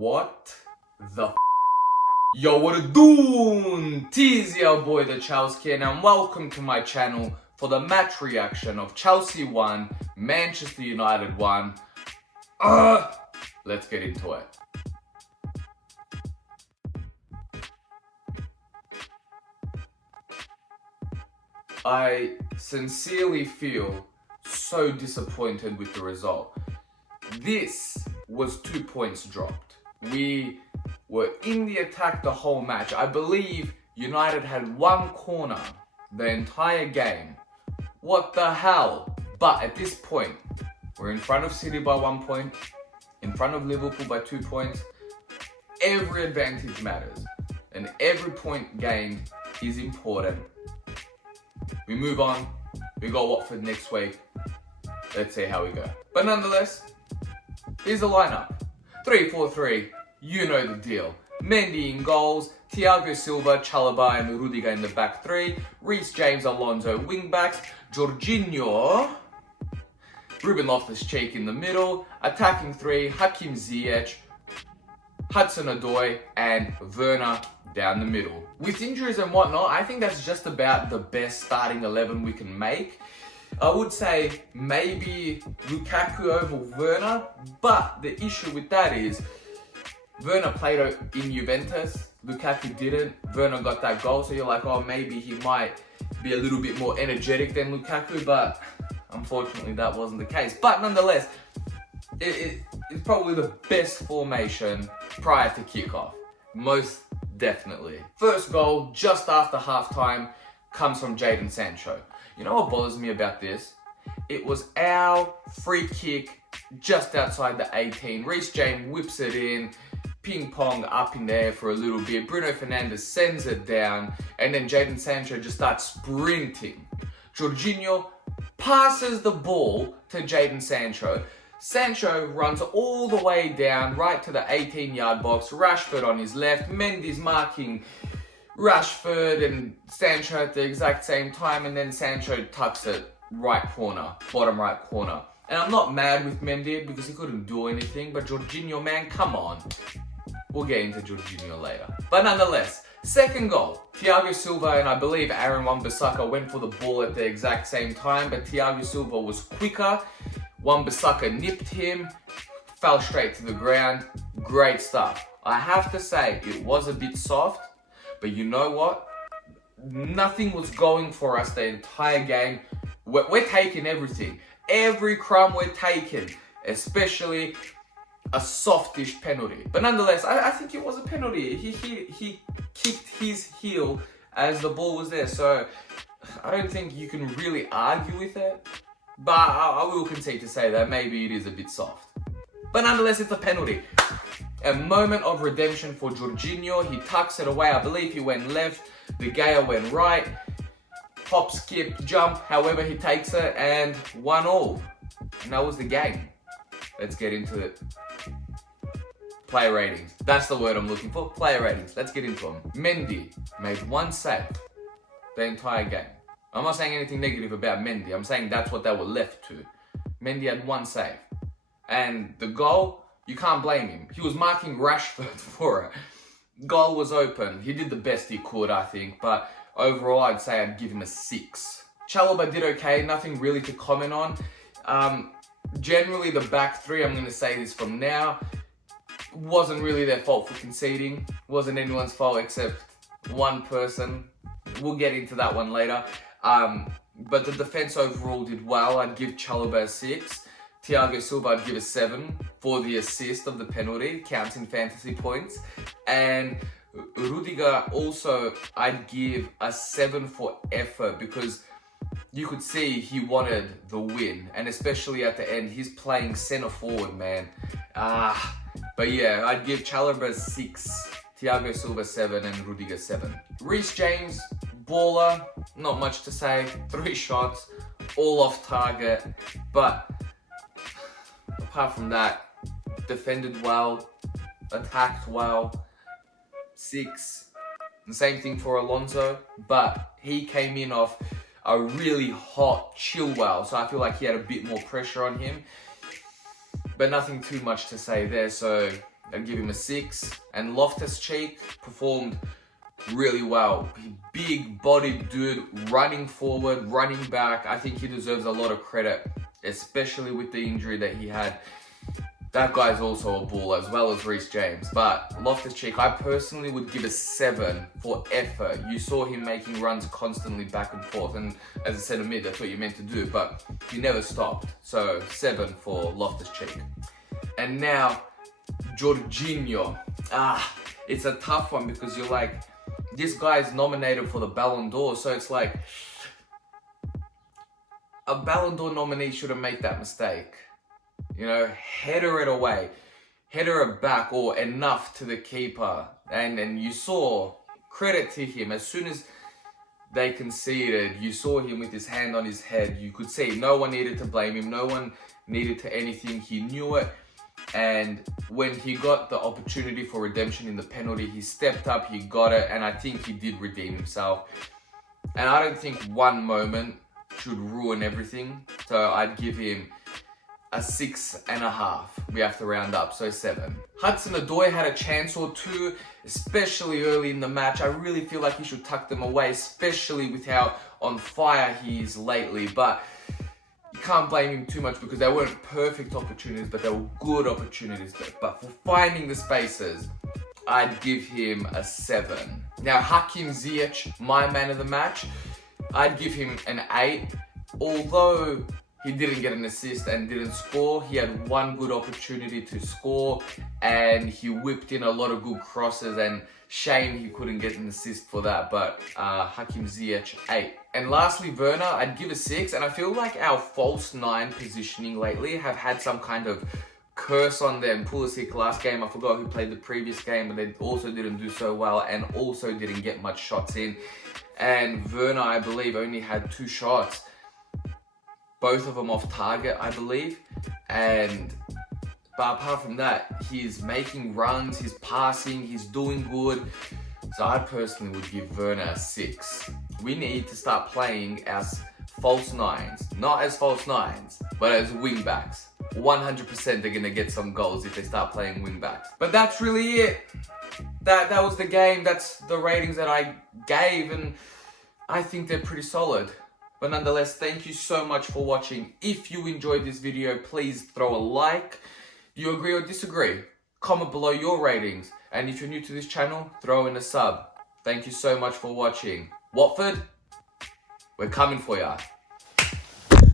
What the f? Yo, what a doon? Tease your boy the Chelsea and welcome to my channel for the match reaction of Chelsea 1, Manchester United 1. Let's get into it. I sincerely feel so disappointed with the result. This was 2 points dropped. We were in the attack the whole match. I believe United had one corner the entire game. What the hell? But at this point, we're in front of City by 1 point, in front of Liverpool by 2 points. Every advantage matters, and every point gained is important. We move on. We got Watford next week. Let's see how we go. But nonetheless, here's the lineup. 3-4-3, you know the deal. Mendy in goals, Thiago Silva, Chalobah and Rudiger in the back three, Reece James, Alonso wing backs, Jorginho, Ruben Loftus-Cheek in the middle, attacking three, Hakim Ziyech, Hudson-Odoi and Werner down the middle. With injuries and whatnot, I think that's just about the best starting 11 we can make. I would say maybe Lukaku over Werner, but the issue with that is Werner played in Juventus, Lukaku didn't. Werner got that goal, so you're like, oh, maybe he might be a little bit more energetic than Lukaku, but unfortunately that wasn't the case. But nonetheless, it's probably the best formation prior to kickoff. Most definitely. First goal just after halftime comes from Jadon Sancho. You know what bothers me about this? It was our free kick just outside the 18. Reece James whips it in, ping pong up in the air for a little bit. Bruno Fernandes sends it down, and then Jadon Sancho just starts sprinting. Jorginho passes the ball to Jadon Sancho. Sancho runs all the way down right to the 18-yard box. Rashford on his left. Mendy's marking Rashford and Sancho at the exact same time, and then Sancho tucks it right corner, bottom right corner. And I'm not mad with Mendy because he couldn't do anything, but Jorginho, man, come on. We'll get into Jorginho later. But nonetheless, second goal, Thiago Silva and I believe Aaron Wan-Bissaka went for the ball at the exact same time, but Thiago Silva was quicker. Wan-Bissaka nipped him, fell straight to the ground. Great stuff. I have to say, it was a bit soft, but you know what? Nothing was going for us the entire game. We're taking everything. Every crumb we're taking, especially a softish penalty. But nonetheless, I think it was a penalty. He kicked his heel as the ball was there, so I don't think you can really argue with it. But I will concede to say that maybe it is a bit soft. But nonetheless, it's a penalty. A moment of redemption for Jorginho. He tucks it away. I believe he went left. De Gea went right. Hop, skip, jump, however he takes it, and 1-1. And that was the game. Let's get into it. Player ratings. That's the word I'm looking for. Player ratings. Let's get into them. Mendy made one save the entire game. I'm not saying anything negative about Mendy. I'm saying that's what they were left to. Mendy had one save. And the goal, you can't blame him. He was marking Rashford for it. Goal was open. He did the best he could, I think. But overall, I'd say I'd give him a 6. Chalobah did okay. Nothing really to comment on. Generally, the back three, I'm going to say this from now, wasn't really their fault for conceding. Wasn't anyone's fault except one person. We'll get into that one later. But the defense overall did well. I'd give Chalobah a 6. Thiago Silva I'd give a 7 for the assist of the penalty, counts in fantasy points. And Rudiger also I'd give a 7 for effort because you could see he wanted the win. And especially at the end, he's playing centre forward, man. But yeah, I'd give Chalobah 6, Thiago Silva 7 and Rudiger 7. Reece James, baller, not much to say. 3 shots, all off target. But apart from that, defended well, attacked well, 6. The same thing for Alonso, but he came in off a really hot Chilwell, so I feel like he had a bit more pressure on him. But nothing too much to say there, so I'd give him a 6. And Loftus-Cheek performed really well. Big bodied dude, running forward, running back. I think he deserves a lot of credit, especially with the injury that he had. That guy's also a bull, as well as Reece James. But Loftus-Cheek, I personally would give a 7 for effort. You saw him making runs constantly back and forth. And as I said a minute, that's what you're meant to do. But he never stopped. So 7 for Loftus-Cheek. And now, Jorginho. It's a tough one because you're like, this guy's nominated for the Ballon d'Or. So it's like, a Ballon d'Or nominee shouldn't make that mistake. You know, header it away, header it back or enough to the keeper. And you saw, credit to him, as soon as they conceded, you saw him with his hand on his head. You could see no one needed to blame him. No one needed to anything. He knew it. And when he got the opportunity for redemption in the penalty, he stepped up, he got it. And I think he did redeem himself. And I don't think one moment should ruin everything. So I'd give him a 6.5. We have to round up, so 7. Hudson-Odoi had a chance or two, especially early in the match. I really feel like he should tuck them away, especially with how on fire he is lately. But you can't blame him too much because they weren't perfect opportunities, but they were good opportunities. But for finding the spaces, I'd give him a 7. Now, Hakim Ziyech, my man of the match, I'd give him an 8. Although he didn't get an assist and didn't score, he had one good opportunity to score and he whipped in a lot of good crosses, and shame he couldn't get an assist for that. But Hakim Ziyech, 8. And lastly, Werner, I'd give a 6. And I feel like our false 9 positioning lately have had some kind of curse on them. Pulisic last game, I forgot who played the previous game, but they also didn't do so well and also didn't get much shots in. And Werner, I believe, only had 2 shots. Both of them off target, I believe. But apart from that, he's making runs, he's passing, he's doing good. So I personally would give Werner a 6. We need to start playing as false 9s. Not as false 9s, but as wing backs. 100% they're going to get some goals if they start playing wing backs. But that's really it. That was the game. That's the ratings that I gave, and I think they're pretty solid. But nonetheless, thank you so much for watching. If you enjoyed this video, please throw a like. Do you agree or disagree? Comment below your ratings. And if you're new to this channel, throw in a sub. Thank you so much for watching. Watford, we're coming for ya.